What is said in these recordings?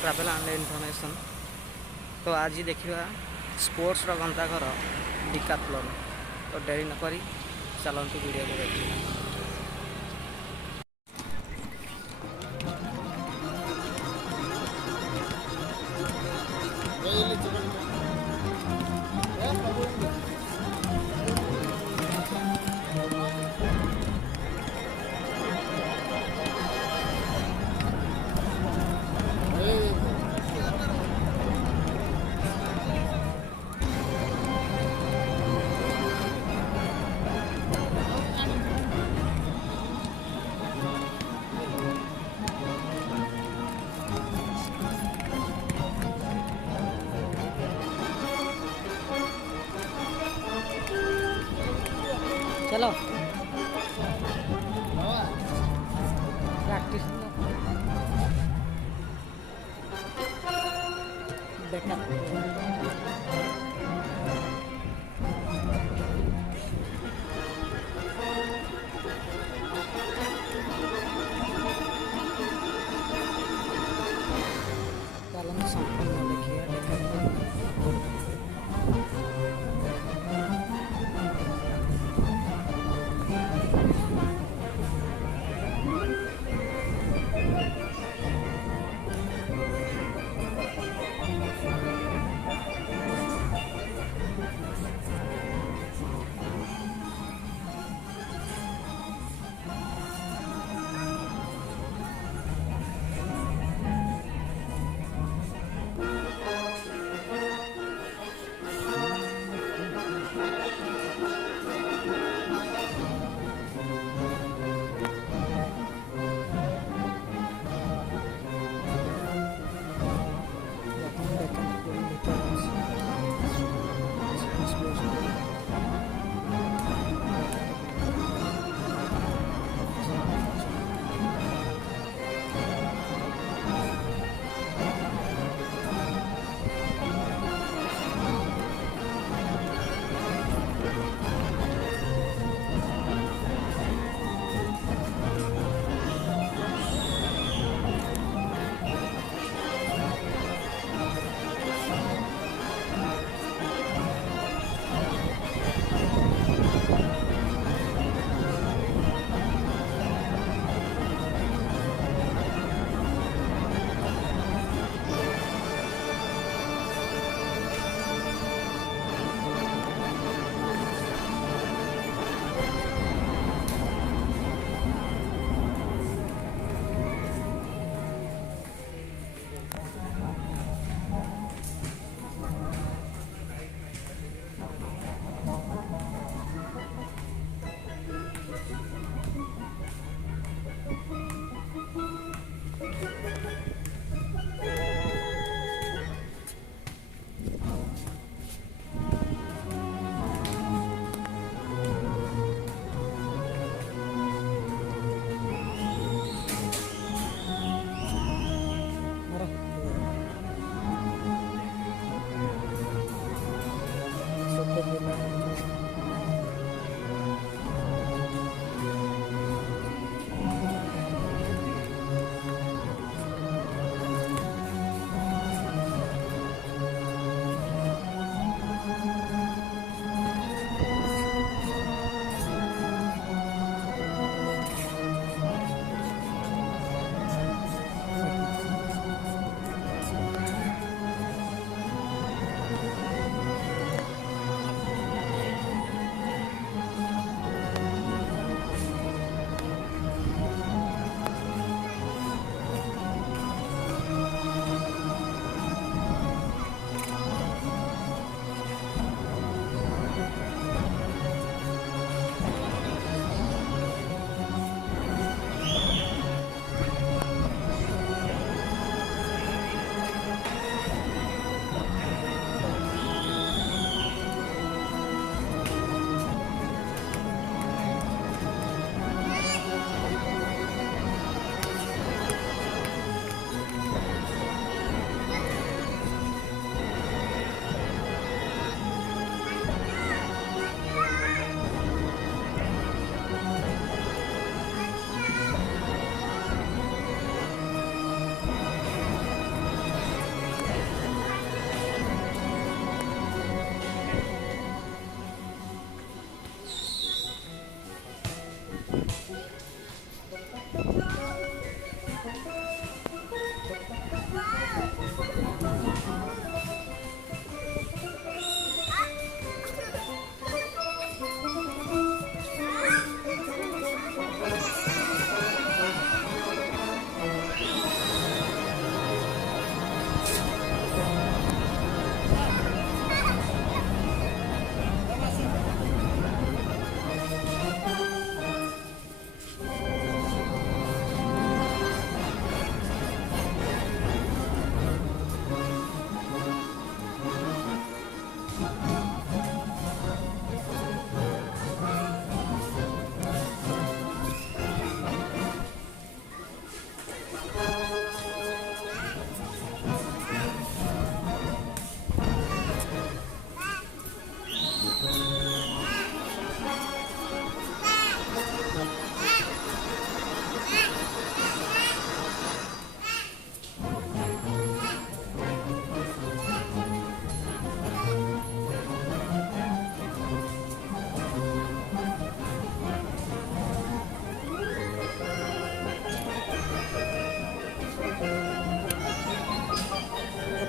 Travel and information. तो आज देखा स्पोर्ट्स गंताघर डिकाथलॉन। तो डेरी नक चलतु वीडियो को देखिए। चलो प्रैक्टिस संपूर्ण देखिए।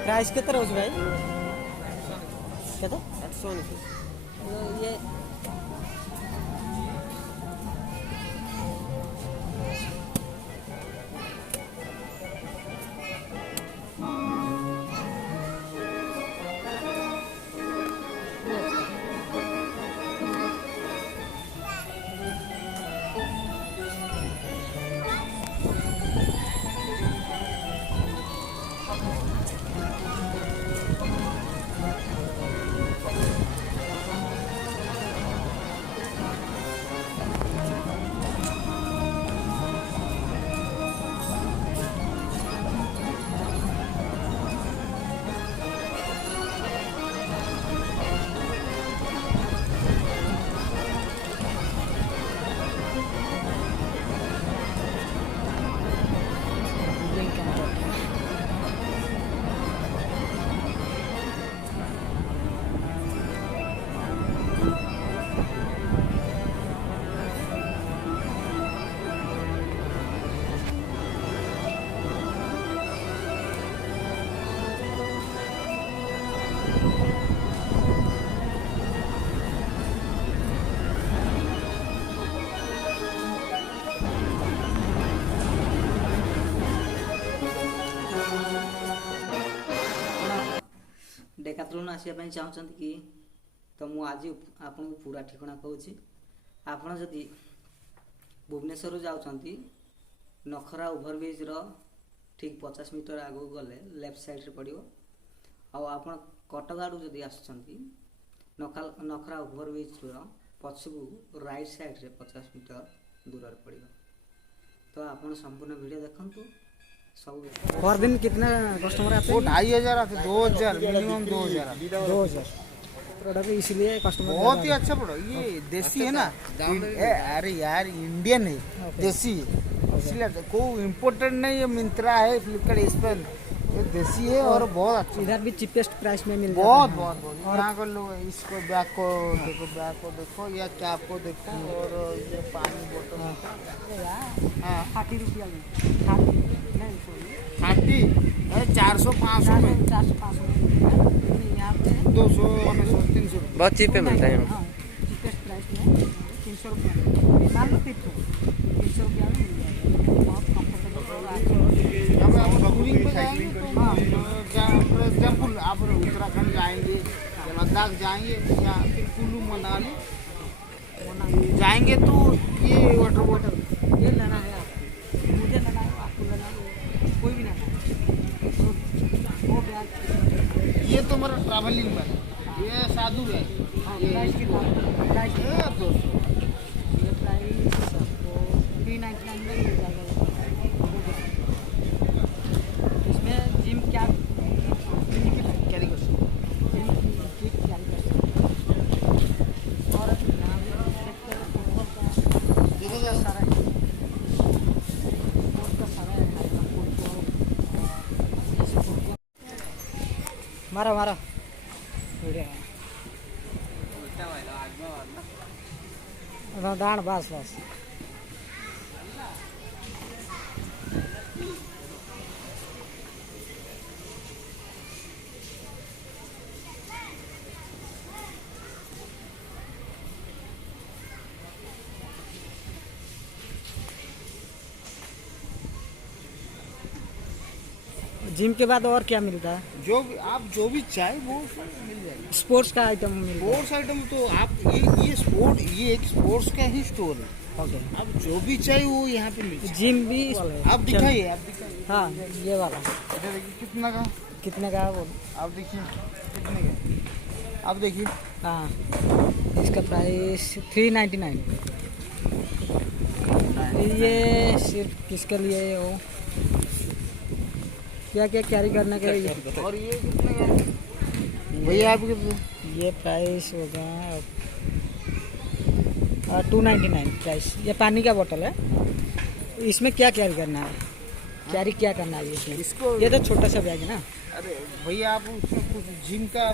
प्राइस केते रहउछ भाई केते 800 ये डेकाथलॉन आसिया चाहते कि तो मु आज आपन को पूरा ठिकाना कहूँ आपन जदि भुवनेश्वर जाऊँगी नखरा ओभरब्रिज ठीक 50 मीटर आगू गले लेफ्ट साइड रे पड़ो आप कटक आड़ू जदि आसुँच नखरा ओभरब्रिज पछकू राइट साइड रे 50 मीटर दूर पड़ो तो आप संपूर्ण वीडियो देखंतु सब। पर दिन कितने कस्टमर आते हैं? 2500 आते 2000 मिनिमम 2000 प्रोडक्ट इसलिए कस्टमर बहुत ही अच्छा प्रोडक्ट ये देसी है ना अरे यार इंडियन है देसी इसलिए को इम्पोर्टेड नहीं है मिंत्रा है फ्लिपकार्ट इस पर ये देसी है और बहुत अच्छा इधर भी चीपेस्ट प्राइस में मिल बहुत बहुत बहुत यहाँ कर लो इसको बैग को देखो या कैप को देखो और ये पानी बोतल हाँ 30 रुपया में 30 400-500 में 400-500 में यहाँ पे 200-300 बहुत चीप पे मिलता है चीपेस्ट प्राइस में 300 रुपया मान लो 300 रुपया में मिल जाएगा बहुत कंफर्टेबल। टूरिंग पे जाएंगे फॉर एग्जाम्पल आप उत्तराखंड जाएंगे या लद्दाख जाएंगे या फिर कुल्लू मनाली जाएंगे तो ये वाटर बॉटल ये लेना है आपको, मुझे लेना है, आपको लेना है, कोई भी लेना है तो वो ब्याज ये तो मेरा ट्रैवलिंग में ये साधु है प्राइस कितना प्राइस ये 200 ये प्राइस आपको 399 में मिल जाएगा। इसमें जिम क्या कैरी कर सकते जिम किट कैरी कर सकते और यहाँ पे देखते हैं फुटबॉल का देखिएगा सारा है फुटबॉल का सारा है फुटबॉल मारा मारा वीडियो दाण बस बस जिम के बाद और क्या मिलता है? जो भी आप जो भी चाहे वो मिल जाएगा। स्पोर्ट्स का आइटम मिलता है? स्पोर्ट्स आइटम तो आप ये एक स्पोर्ट्स का ही स्टोर है। ओके। आप जो भी चाहिए वो यहाँ पे मिल जाएगा। जिम भी आप दिखाइए हाँ ये वाला इधर देखिए कितना का, कितने का है वो? आप देखिए कितने का, आप देखिए हाँ इसका प्राइस 399। ये सिर्फ किसके लिए है वो? क्या क्या कैरी करने के लिए? और ये कितने का है? भैया आप कितने? ये प्राइस होगा 299 प्राइस। ये पानी का बोतल है। इसमें क्या कैरी करना है? कैरी क्या करना है इसमें? इसको ये तो छोटा सा बैग है ना। अरे भैया आप उसमें कुछ जिम का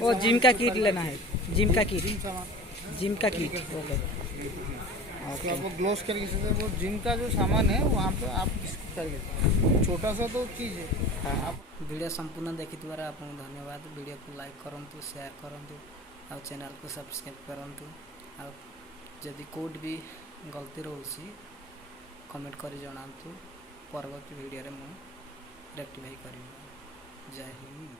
वो जिम का किट लेना है। जिम का किट, जिम सामान जिम का किट। ओके। तो आपको ग्लोव्स करके से वो जिम का जो सामान है वहाँ पे आप इसको करिए, छोटा सा तो चीज़ है। आप वीडियो संपूर्ण देखिथिबार आपको धन्यवाद। वीडियो को लाइक करंतु, शेयर करंतु और चैनल को सब्सक्राइब करंतु। और जदि कोड भी गलती रोची कमेंट करी जणांतु। परवर्ती वीडियो रे मु रेक्टिफाई करिबो। जय हिंद।